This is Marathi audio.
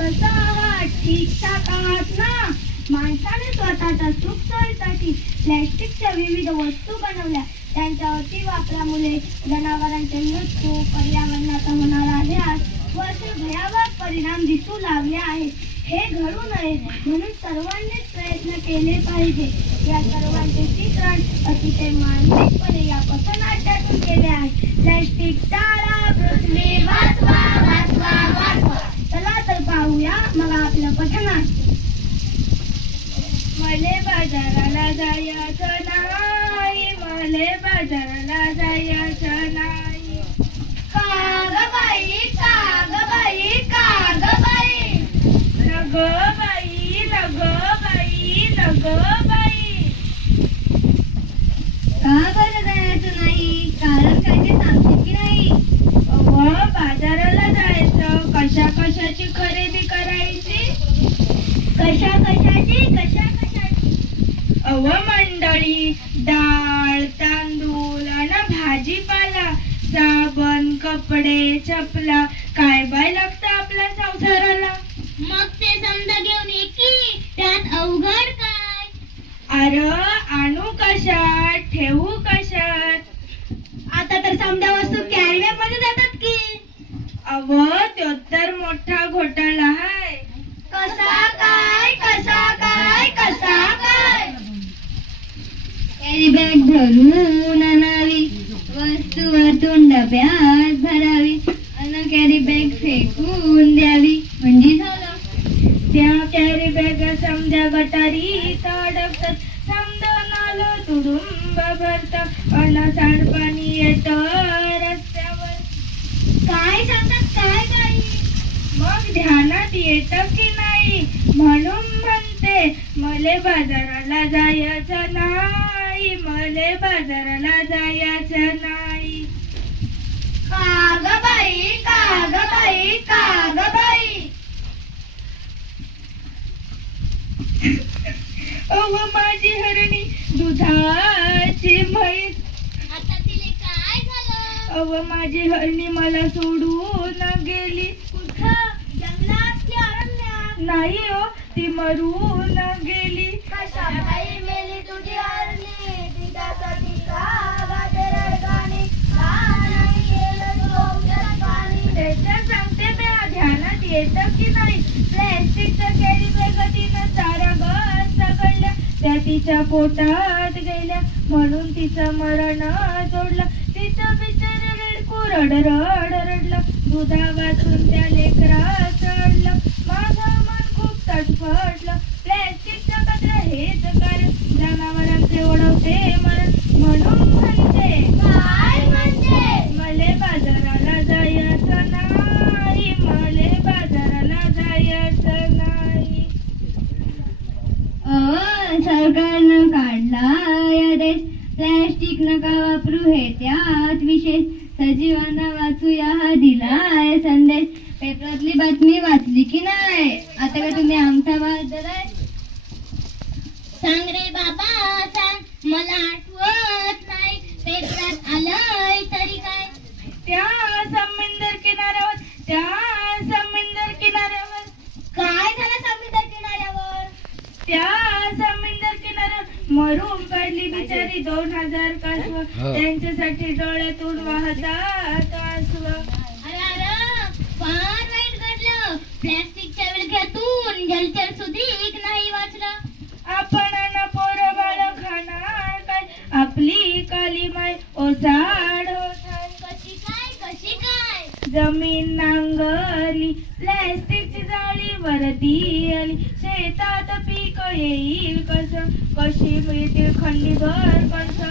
कसं आहात? ठीक-ठाक आहात ना? माणसाने स्वतःच्या सुखसोयीसाठी प्लॅस्टिकच्या विविध वस्तू बनवल्या. त्यांच्या अतिवापरामुळे जनावरांचे मृत्यू, पर्यावरणाचा होणारा ऱ्हास व असे भयावह परिणाम दिसू लागले आहेत. हे घडू नये म्हणून सर्वांनीच प्रयत्न केले पाहिजे. या सर्वांचे चित्रण अतिशय मानसिकपणे या पथनाट्यातून केले आहे. प्लॅस्टिक टाळा, पृथ्वी वाचवा, वाचवा, वाचवा. चला तर पाहूया मग आपलं पथनाट्य. मले बाजाराला जायचं नाही, मले बाजाराला जायचं नाही. काग बाई, काग बाई, काग बाई. नग बाई, नग बाई, नग बाई. का बरं जायचं नाही? कारण काय ते सांगशील की नाही? बाजाराला जायचं, कशा कशाची खरेदी करायची? कशा कशाची? मंडळी, डाळ, तांदूळ आणि भाजीपाला, साबण, कपडे, चपला, काय बाय लागतं आपल्या संसाराला. मग ते समजा घेऊन ये की, त्यात अवघड काय? अरे आणू कशात, ठेवू कशात? आता तर समजा वस्तू कॅरीबॅग मध्ये जातात की. तो तर मोठा घोटाळा आहे. कसा काय? कसा काय? कसा काय? कॅरी बॅग भरून आणावी, वस्तू वरतून डब्यात भरावी आणि कॅरी बॅग फेकून द्यावी म्हणजे झालं. त्या कॅरी बॅग समजा गटारीत अडकतात, समजा नालं तुडुंब भरतं अन सांडपाणी येतं रस्त्यावर. काय सांगतात काय काही? मग ध्यानात येतं की नाही म्हणून म्हणते, मले बाजाराला जायचं नाही, मले बाजाराला जायचं नाही. काग बाई, काग बाई, काग बाई. माझी हरणी दुधाची म्हैस. आता तिले काय झालं? माझी हरणी मला सोडून गेली. कुठं? जंगलात की अरण्यात? नाही हो, ती मरून गेली. कशा काही मेली तुझी हरणी? तिच्यासाठी का गाते रडगाणी? का नाही केलं तू औषध पाणी? त्याच्या सांगते त्या ध्यानात येतं की नाही, प्लॅस्टिकच्या कॅरी बॅग तिनं सारा घसा काढल्या, त्या तिच्या पोटात गेल्या म्हणून तिचं मरण जोडलं. तिचं बिचार रेडकू रड रड रडलं, दुधा वाचून त्या लेकरा चढलं. माझं मन खूप तटफडलं. प्लॅस्टिकच्या कचरा हेच कारण जनावरांचे ओढवते मरण. म्हणून म्हणते, काय म्हणते? मले बाजाराला जायचं नाही, मले बाजाराला जायचं नाही. सरकारनं काढला आदेश, प्लॅस्टिक नका वापरू हे त्यात विशेष. सजीवांना वाचूया हा दिलाय संदेश. पेपरातली बातमी वाचली की नाही? आता का तुम्ही आमचा बहादर आहे? सांग रे बाबा सांग, मला आठवत नाही. पेपरात आलंय तरी काय? त्या समुद्र किनाऱ्यावर, त्या समुद्र किनाऱ्यावर. काय झालं समुद्र किनाऱ्यावर? त्या समुद्र किनाऱ्यावर मरून पडली बिचारी 2000 कासव. त्यांच्यासाठी डोळ्यातून वाहतात आसव. अरे फार वाईट घडलं. प्लॅस्टिकच्या विळख्यातून जलचर सुधीक नाही वाचलं. आपण अन पोरं बाळ खाणार काय, आपली काली माय ओसाड होत आहे. कशी काय? कशी काय? जमीन नांगरली, प्लॅस्टिकची जाळी वरती आली. शेतात पीक येईल कसं, कशी मिळतील खंडीभर कणसं.